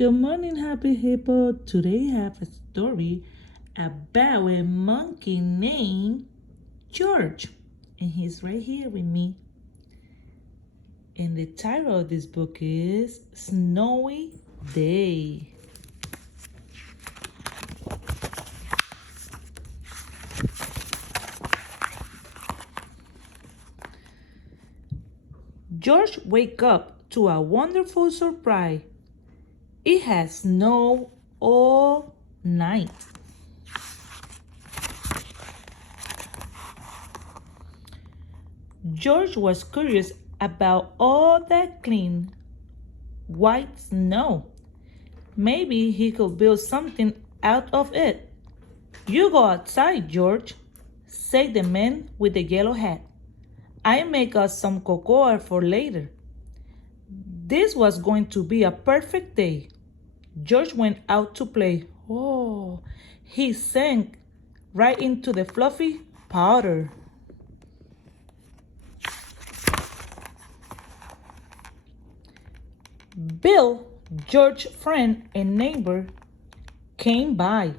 Good morning, Happy Hippo. Today I have a story about a monkey named George. And he's right here with me. And the title of this book is Snowy Day. George wake up to a wonderful surprise. It has snowed all night. George was curious about all that clean white snow. Maybe he could build something out of it. You go outside, George, said the man with the yellow hat. I make us some cocoa for later. This was going to be a perfect day. George went out to play. Oh, he sank right into the fluffy powder. Bill, George's friend and neighbor, came by.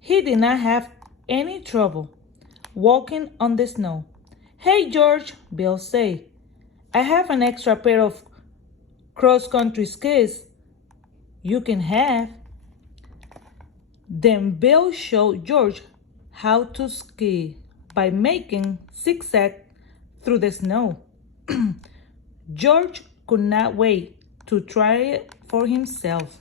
He did not have any trouble walking on the snow. Hey, George, Bill said. I have an extra pair of cross-country skis you can have. Then Bill showed George how to ski by making zigzags through the snow. George could not wait to try it for himself.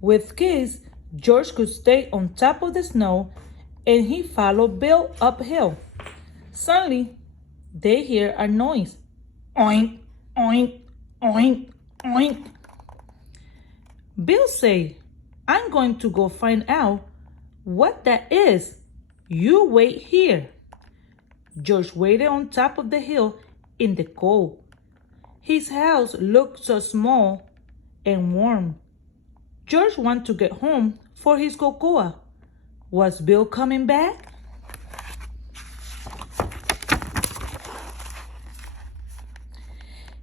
With skis, George could stay on top of the snow, and he followed Bill uphill. Suddenly, they heard a noise. Oink, oink, oink, oink. Bill said, I'm going to go find out what that is. You wait here. George waited on top of the hill in the cold. His house looked so small and warm. George wanted to get home for his cocoa. Was Bill coming back?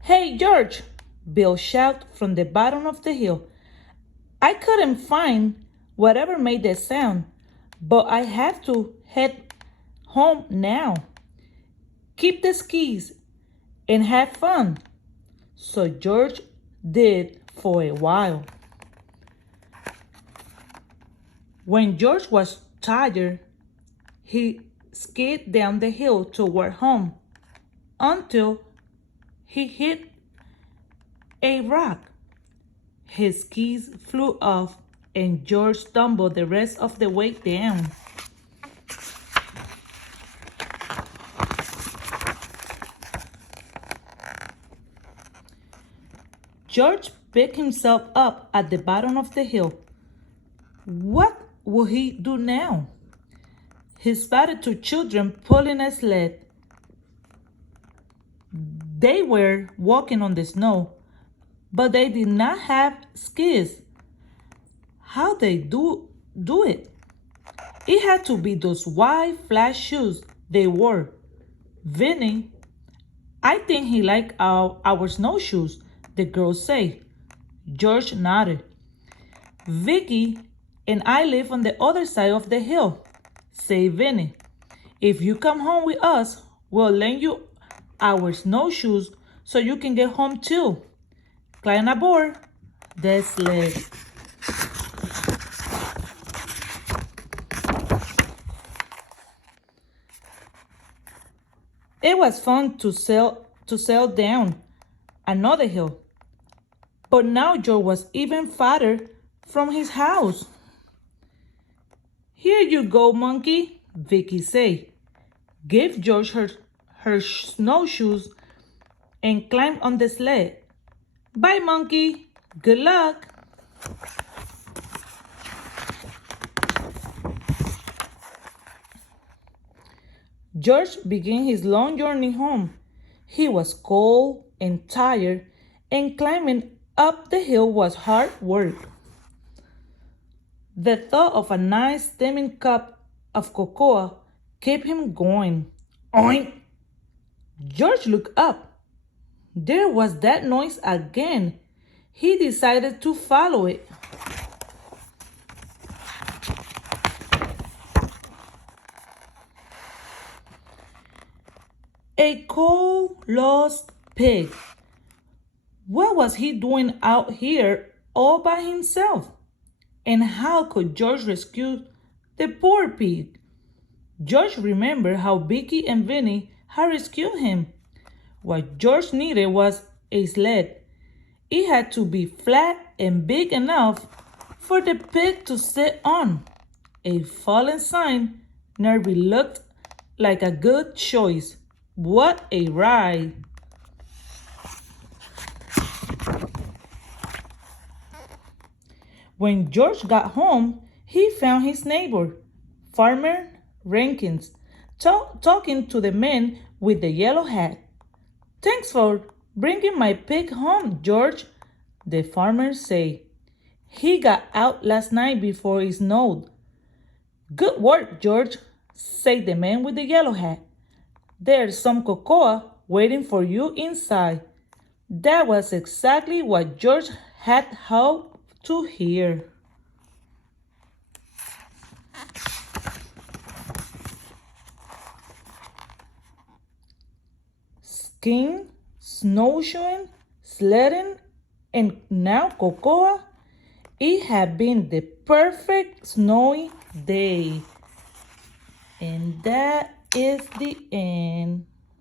Hey, George, Bill shouted from the bottom of the hill. I couldn't find whatever made that sound, but I have to head home now. Keep the skis and have fun. So George did for a while. When George was tired, he skied down the hill toward home until he hit a rock. His skis flew off and George stumbled the rest of the way down. George picked himself up at the bottom of the hill. What would he do now? He spotted two children pulling a sled. They were walking on the snow, but they did not have skis. How they do it? It had to be those white flat shoes they wore. Vinny, I think he liked our snowshoes, the girls say. George nodded. Vicky and I live on the other side of the hill, said Vinny. If you come home with us, we'll lend you our snowshoes so you can get home too. Climb aboard the sled. It was fun to sail down another hill, but now George was even farther from his house. Here you go, monkey, Vicky said. Give George her snowshoes and climb on the sled. Bye, monkey. Good luck. George began his long journey home. He was cold and tired, and climbing up the hill was hard work. The thought of a nice steaming cup of cocoa kept him going. Oink! George looked up. There was that noise again. He decided to follow it. A cold, lost pig. What was he doing out here all by himself? And how could George rescue the poor pig? George remembered how Vicky and Vinny had rescued him. What George needed was a sled. It had to be flat and big enough for the pig to sit on. A fallen sign never looked like a good choice. What a ride! When George got home, he found his neighbor, Farmer Rankins, talking to the man with the yellow hat. "Thanks for bringing my pig home, George," the farmer said. "He got out last night before it snowed." "Good work, George," said the man with the yellow hat. "There's some cocoa waiting for you inside." That was exactly what George had hoped to hear. Skiing, snowshoeing, sledding, and now cocoa. It had been the perfect snowy day. And that is the end.